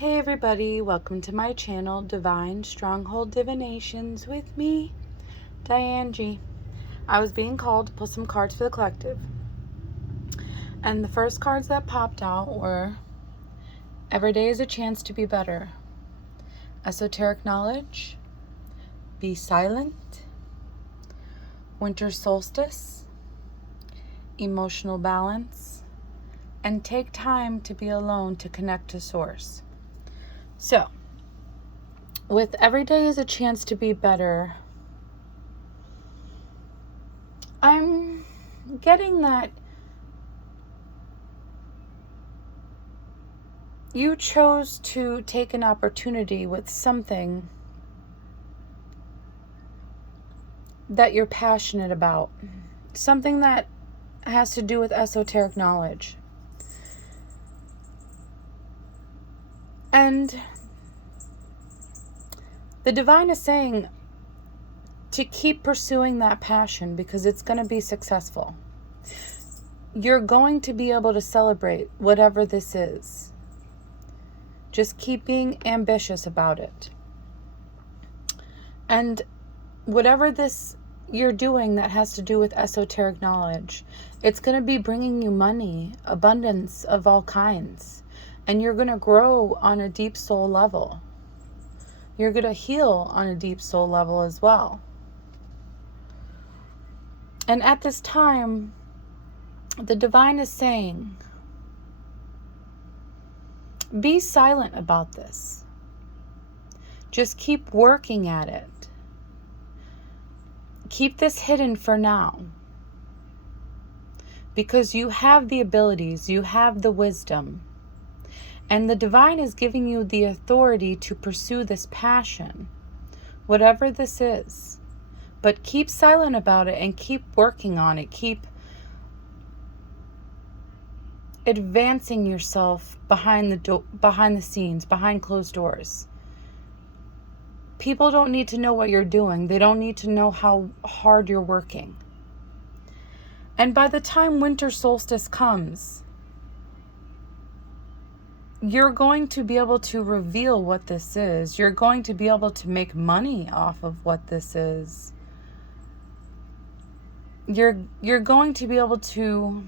Hey everybody, welcome to my channel, Divine Stronghold Divinations with me, Diane G. I was being called to pull some cards for the collective. And the first cards that popped out were Every Day is a Chance to Be Better, Esoteric Knowledge, Be Silent, Winter Solstice, Emotional Balance, and Take Time to Be Alone to Connect to Source. So, with Every Day is a Chance to Be Better, I'm getting that you chose to take an opportunity with something that you're passionate about, something that has to do with esoteric knowledge. And the divine is saying to keep pursuing that passion because it's going to be successful. You're going to be able to celebrate whatever this is. Just keep being ambitious about it. And whatever this you're doing that has to do with esoteric knowledge, it's going to be bringing you money, abundance of all kinds. And you're going to grow on a deep soul level. You're going to heal on a deep soul level as well. And at this time, the divine is saying, be silent about this. Just keep working at it. Keep this hidden for now. Because you have the abilities, you have the wisdom. And the divine is giving you the authority to pursue this passion, whatever this is. But keep silent about it and keep working on it. Keep advancing yourself behind the scenes, behind closed doors. People don't need to know what you're doing. They don't need to know how hard you're working. And by the time winter solstice comes, you're going to be able to reveal what this is. You're going to be able to make money off of what this is. You're going to be able to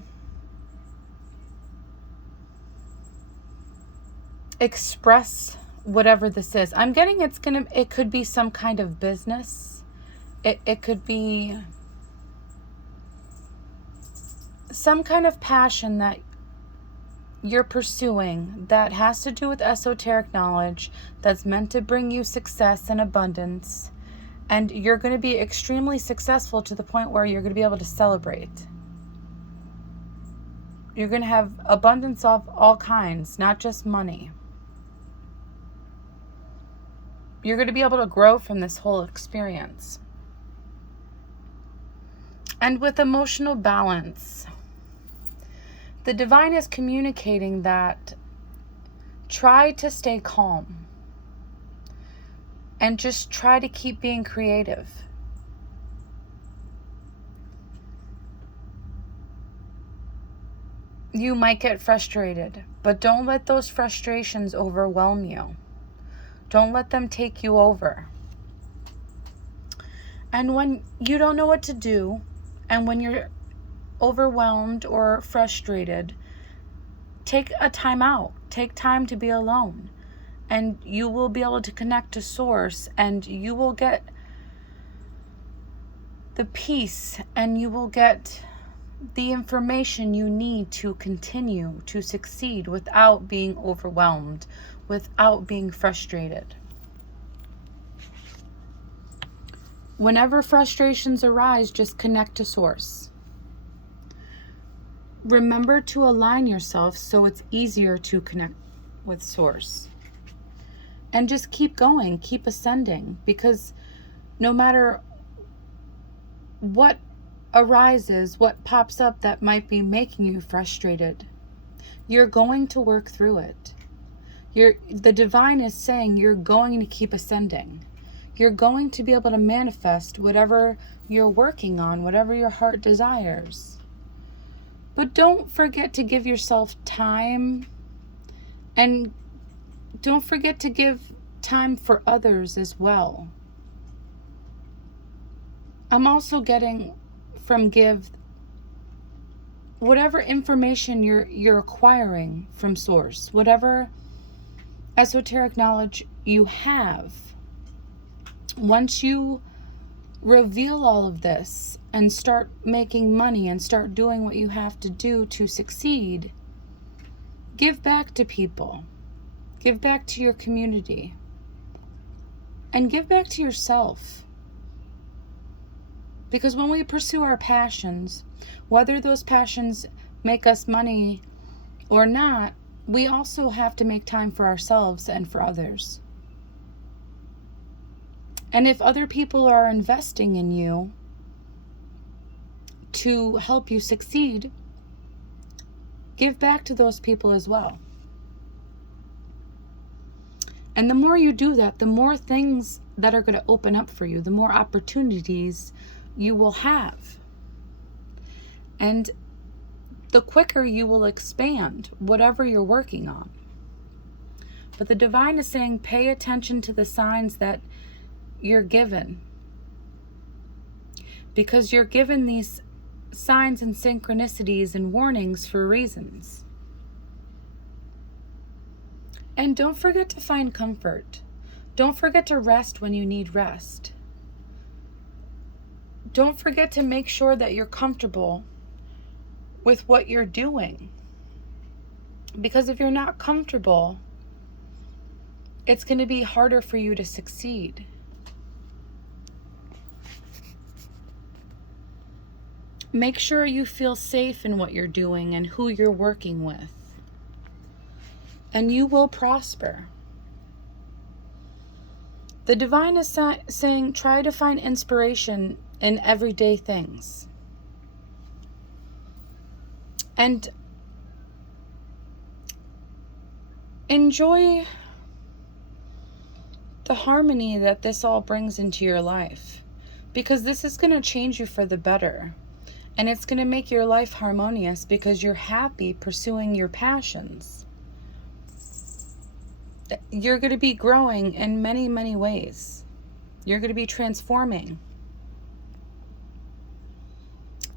express whatever this is. I'm getting it could be some kind of business. It could be some kind of passion that you're pursuing that has to do with esoteric knowledge, that's meant to bring you success and abundance, and you're going to be extremely successful to the point where you're going to be able to celebrate. You're going to have abundance of all kinds, not just money. You're going to be able to grow from this whole experience. And with emotional balance, the divine is communicating that try to stay calm and just try to keep being creative. You might get frustrated, but don't let those frustrations overwhelm you. Don't let them take you over. And when you don't know what to do, and when you're overwhelmed or frustrated, take a time out. Take time to be alone. And you will be able to connect to source, and you will get the peace, and you will get the information you need to continue to succeed without being overwhelmed, without being frustrated. Whenever frustrations arise, just connect to source. Remember to align yourself so it's easier to connect with source. And just keep going, keep ascending, because no matter what arises, what pops up that might be making you frustrated, you're going to work through it. The divine is saying you're going to keep ascending. You're going to be able to manifest whatever you're working on, whatever your heart desires. But don't forget to give yourself time and don't forget to give time for others as well. I'm also getting from give whatever information you're acquiring from source, whatever esoteric knowledge you have. Once you reveal all of this and start making money and start doing what you have to do to succeed, give back to people. Give back to your community. And give back to yourself. Because when we pursue our passions, whether those passions make us money or not, we also have to make time for ourselves and for others. And if other people are investing in you to help you succeed, give back to those people as well. And the more you do that, the more things that are going to open up for you, the more opportunities you will have. And the quicker you will expand whatever you're working on. But the divine is saying, pay attention to the signs that you're given. Because you're given these signs and synchronicities and warnings for reasons. And don't forget to find comfort. Don't forget to rest when you need rest. Don't forget to make sure that you're comfortable with what you're doing. Because if you're not comfortable, it's going to be harder for you to succeed. Make sure you feel safe in what you're doing and who you're working with. And you will prosper. The divine is saying, try to find inspiration in everyday things. And enjoy the harmony that this all brings into your life. Because this is going to change you for the better. And it's going to make your life harmonious because you're happy pursuing your passions. You're going to be growing in many, many ways. You're going to be transforming.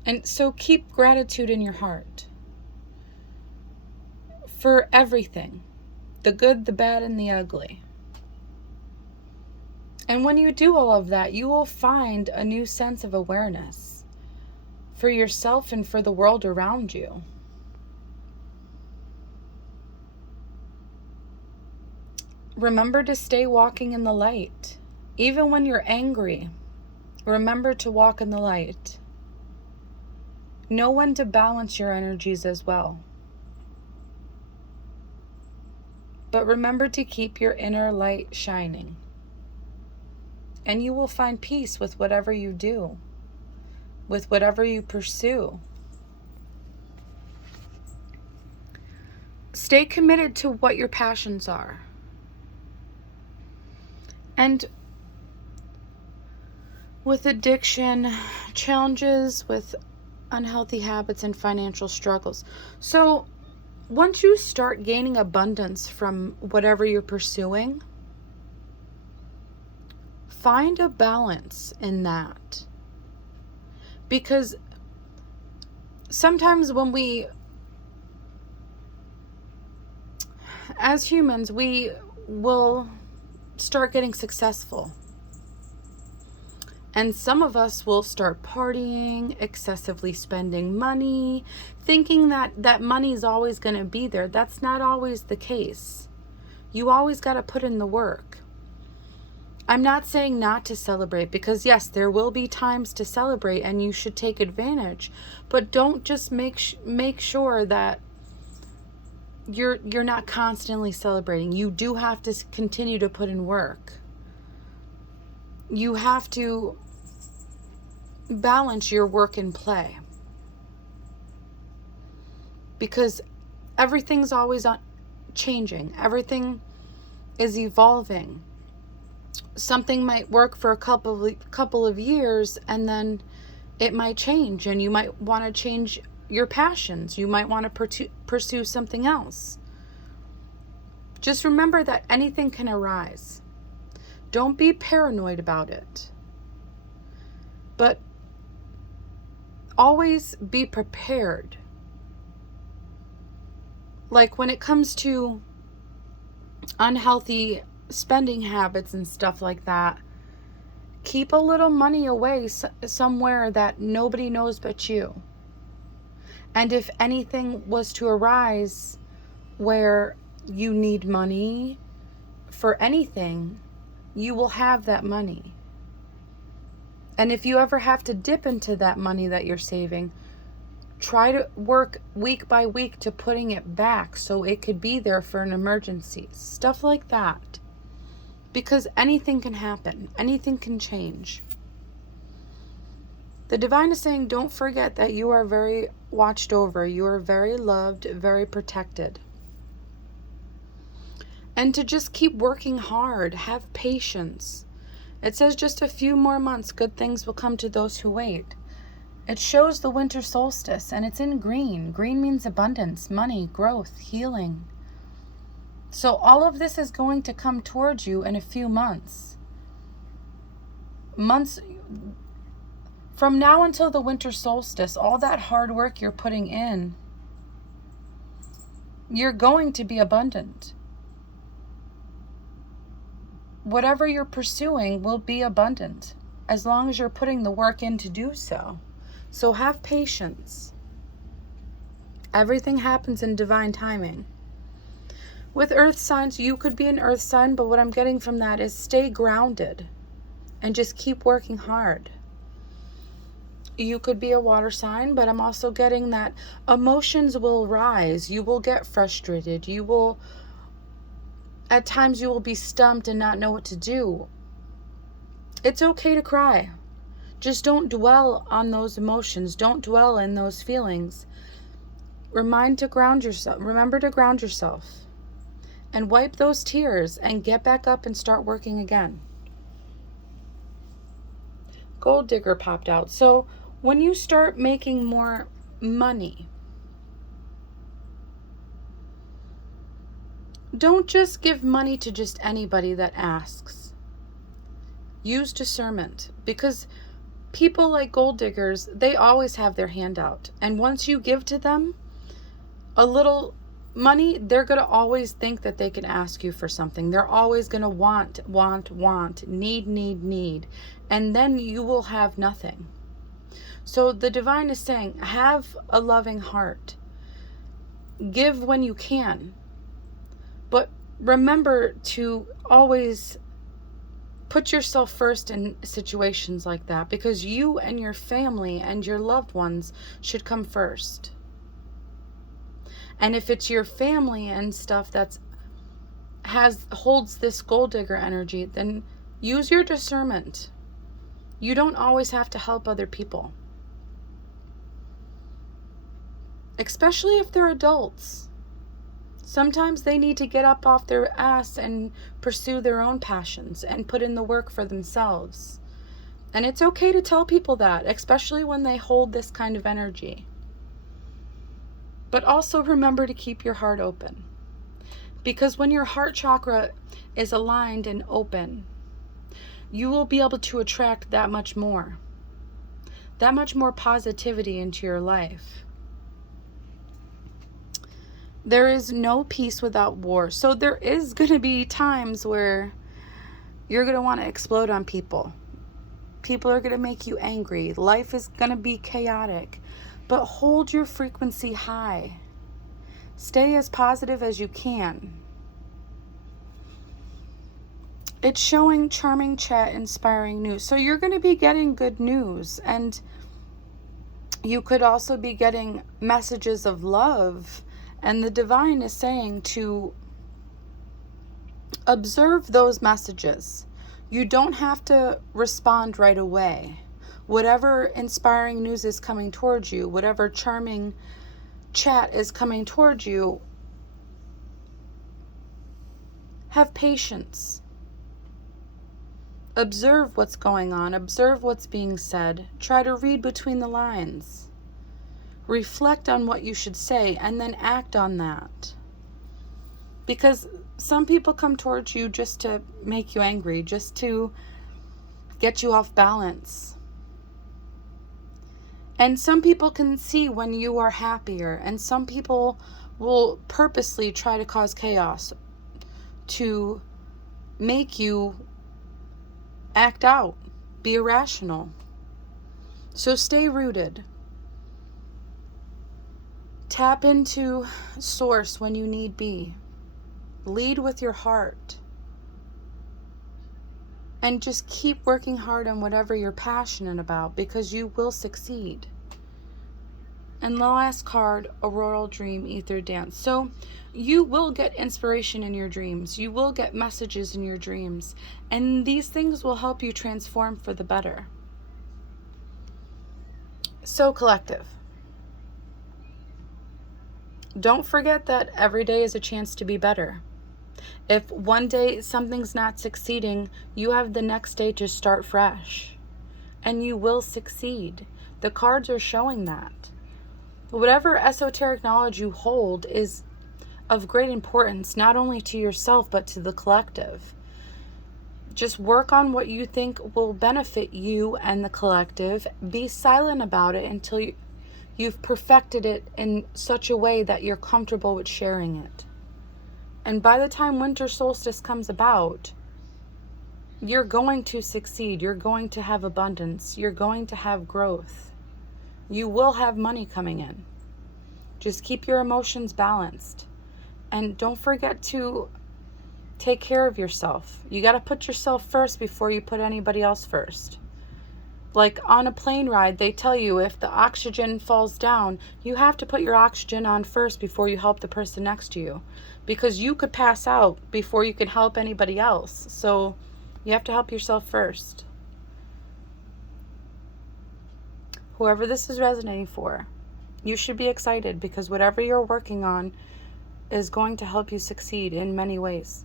And so keep gratitude in your heart for everything, the good, the bad, and the ugly. And when you do all of that, you will find a new sense of awareness for yourself and for the world around you. Remember to stay walking in the light. Even when you're angry, remember to walk in the light. Know when to balance your energies as well. But remember to keep your inner light shining. And you will find peace with whatever you do, with whatever you pursue. Stay committed to what your passions are. And with addiction, challenges with unhealthy habits and financial struggles. So once you start gaining abundance from whatever you're pursuing, find a balance in that. Because sometimes when we, as humans, we will start getting successful. And some of us will start partying, excessively spending money, thinking that money is always going to be there. That's not always the case. You always got to put in the work. I'm not saying not to celebrate, because yes, there will be times to celebrate and you should take advantage, but don't just make sure that you're not constantly celebrating. You do have to continue to put in work. You have to balance your work and play, because everything's always changing. Everything is evolving. Something might work for a couple of years, and then it might change, and you might want to change your passions. You might want to pursue something else. Just remember that anything can arise. Don't be paranoid about it. But always be prepared. Like when it comes to unhealthy spending habits and stuff like that, keep a little money away somewhere that nobody knows but you. And if anything was to arise where you need money for anything, you will have that money. And if you ever have to dip into that money that you're saving, try to work week by week to putting it back so it could be there for an emergency. Stuff like that. Because anything can happen. Anything can change. The divine is saying, don't forget that you are very watched over. You are very loved, very protected. And to just keep working hard. Have patience. It says just a few more months, good things will come to those who wait. It shows the winter solstice, and it's in green. Green means abundance, money, growth, healing. So all of this is going to come towards you in a few months. From now until the winter solstice, all that hard work you're putting in, you're going to be abundant. Whatever you're pursuing will be abundant as long as you're putting the work in to do so. So have patience. Everything happens in divine timing. With earth signs, you could be an earth sign, but what I'm getting from that is stay grounded and just keep working hard. You could be a water sign, but I'm also getting that emotions will rise. You will get frustrated. At times you will be stumped and not know what to do. It's okay to cry. Just don't dwell on those emotions. Don't dwell in those feelings. Remember to ground yourself. And wipe those tears and get back up and start working again. Gold digger popped out. So when you start making more money, don't just give money to just anybody that asks. Use discernment, because people like gold diggers, they always have their hand out. And once you give to them a little money, they're going to always think that they can ask you for something. They're always going to want, need. And then you will have nothing. So the divine is saying, have a loving heart. Give when you can. But remember to always put yourself first in situations like that, because you and your family and your loved ones should come first. And if it's your family and stuff that holds this gold digger energy, then use your discernment. You don't always have to help other people. Especially if they're adults. Sometimes they need to get up off their ass and pursue their own passions and put in the work for themselves. And it's okay to tell people that, especially when they hold this kind of energy. But also remember to keep your heart open. Because when your heart chakra is aligned and open, you will be able to attract that much more positivity into your life. There is no peace without war. So there is going to be times where you're going to want to explode on people. People are going to make you angry. Life is going to be chaotic. But hold your frequency high. Stay as positive as you can. It's showing charming chat, inspiring news. So you're going to be getting good news. And you could also be getting messages of love. And the divine is saying to observe those messages. You don't have to respond right away. Whatever inspiring news is coming towards you, whatever charming chat is coming towards you, have patience. Observe what's going on. Observe what's being said. Try to read between the lines. Reflect on what you should say and then act on that. Because some people come towards you just to make you angry, just to get you off balance. And some people can see when you are happier, and some people will purposely try to cause chaos to make you act out, be irrational. So stay rooted. Tap into source when you need be. Lead with your heart. And just keep working hard on whatever you're passionate about, because you will succeed. And the last card, Auroral Dream Ether Dance. So you will get inspiration in your dreams. You will get messages in your dreams. And these things will help you transform for the better. So collective, don't forget that every day is a chance to be better. If one day something's not succeeding, you have the next day to start fresh. And you will succeed. The cards are showing that. Whatever esoteric knowledge you hold is of great importance, not only to yourself, but to the collective. Just work on what you think will benefit you and the collective. Be silent about it until you've perfected it in such a way that you're comfortable with sharing it. And by the time winter solstice comes about, you're going to succeed. You're going to have abundance. You're going to have growth. You will have money coming in. Just keep your emotions balanced. And don't forget to take care of yourself. You got to put yourself first before you put anybody else first. Like on a plane ride, they tell you if the oxygen falls down, you have to put your oxygen on first before you help the person next to you. Because you could pass out before you can help anybody else. So you have to help yourself first. Whoever this is resonating for, you should be excited, because whatever you're working on is going to help you succeed in many ways.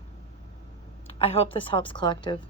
I hope this helps, collective.